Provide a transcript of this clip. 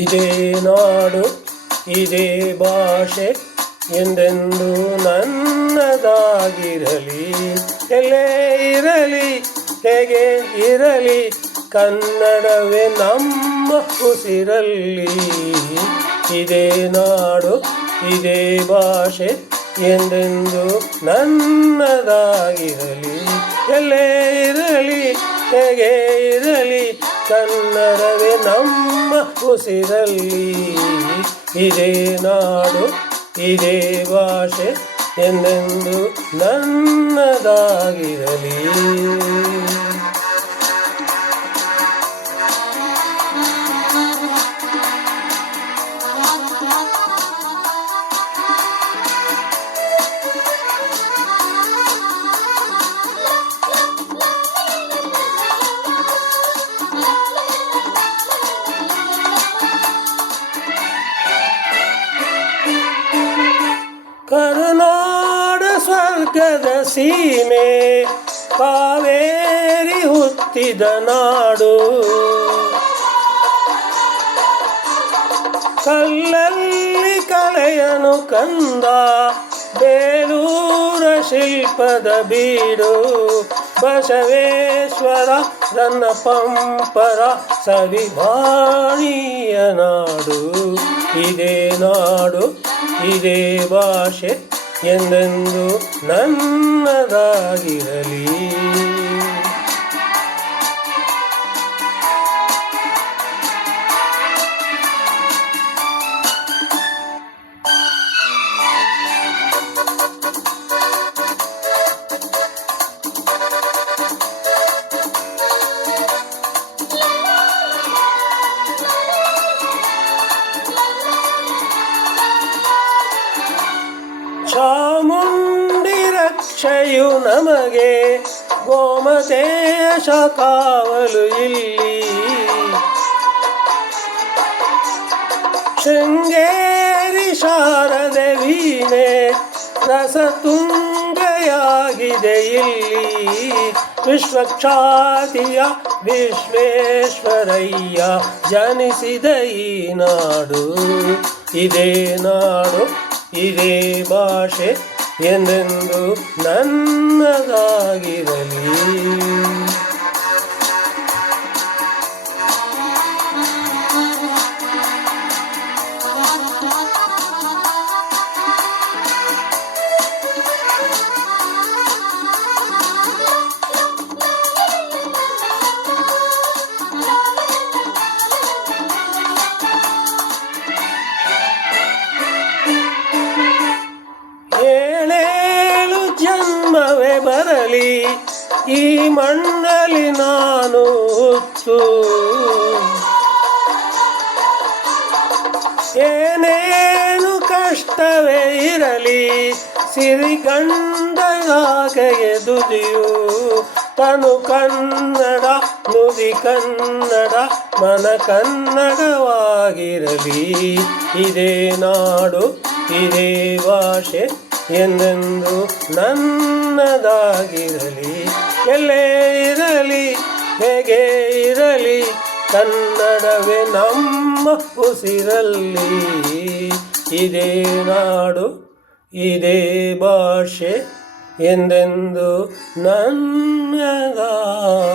ಇದೇ ನಾಡು ಇದೇ ಭಾಷೆ ಎಂದೆಂದು ನನ್ನದಾಗಿರಲಿ. ಎಲ್ಲೇ ಇರಲಿ ಹೇಗೆ ಇರಲಿ ಕನ್ನಡವೇ ನಮ್ಮ ಉಸಿರಲ್ಲಿ. ಇದೇ ನಾಡು ಇದೇ ಭಾಷೆ ಎಂದೆಂದು ನನ್ನದಾಗಿರಲಿ. ಎಲ್ಲೇ ಇರಲಿ ಹೇಗೆ ಇರಲಿ ಕನ್ನಡವೇ ನಮ್ಮ ಉಸಿರಲ್ಲಿ. ಇದೇ ನಾಡು ಇದೇ ಭಾಷೆ ಎಂದೆಂದು ನನ್ನದಾಗಿರಲಿ. ಕರುನಾಡ ಸ್ವರ್ಗದ ಸೀಮೆ ಕಾವೇರಿ ಹುಟ್ಟಿದ ನಾಡು. ಕಲ್ಲಲ್ಲಿ ಕಲೆಯನು ಕಂದ ಬೇಲೂರ ಶಿಲ್ಪದ ಬೀಡು. ಬಸವೇಶ್ವರ ನನ್ನ ಪಂಪರ ಸವಿವಾಣಿಯ ನಾಡು. ಇದೇ ನಾಡು ಇದೇ ಭಾಷೆ ಎಂದೆಂದು ನನ್ನದಾಗಿರಲಿ. ಚಾಮುಂಡಿ ರಕ್ಷೆಯು ನಮಗೆ ಗೋಮತೇಶ ಕಾವಲು ಇಲ್ಲಿ. ಶೃಂಗೇರಿ ಶಾರದೆ ವೀಣೆ ರಸತುಂಗಯಾಗಿದೆ ಇಲ್ಲಿ. ವಿಶ್ವಕ್ಷಾತಿಯ ವಿಶ್ವೇಶ್ವರಯ್ಯ ಜನಿಸಿದ ಈ ನಾಡು. ಇದೇ ನಾಡು ಇದೇ ಭಾಷೆ ಎಂದೆಂದು ನನ್ನದಾಗಿರಲಿ. ಏಳೇಳು ಜನ್ಮವೇ ಬರಲಿ ಈ ಮಣ್ಣಲ್ಲಿ ನಾನು ಹುಟ್ಟು. ಏನೇನು ಕಷ್ಟವೇ ಇರಲಿ ಸಿರಿಗಂಡನಾಗೆಯೇ ದುಡಿಯು. ತನು ಕನ್ನಡ ನುಡಿ ಕನ್ನಡ ಮನ ಕನ್ನಡವಾಗಿರಲಿ. ಇದೇ ನಾಡು ಇದೇ ಭಾಷೆ ಎಂದೆಂದು ನನ್ನದಾಗಿರಲಿ. ಎಲ್ಲೇ ಇರಲಿ ಹೇಗೆ ಇರಲಿ ಕನ್ನಡವೇ ನಮ್ಮ ಉಸಿರಲ್ಲಿ. ಇದೇ ನಾಡು ಇದೇ ಭಾಷೆ ಎಂದೆಂದು ನನ್ನದಾಗಿರಲಿ.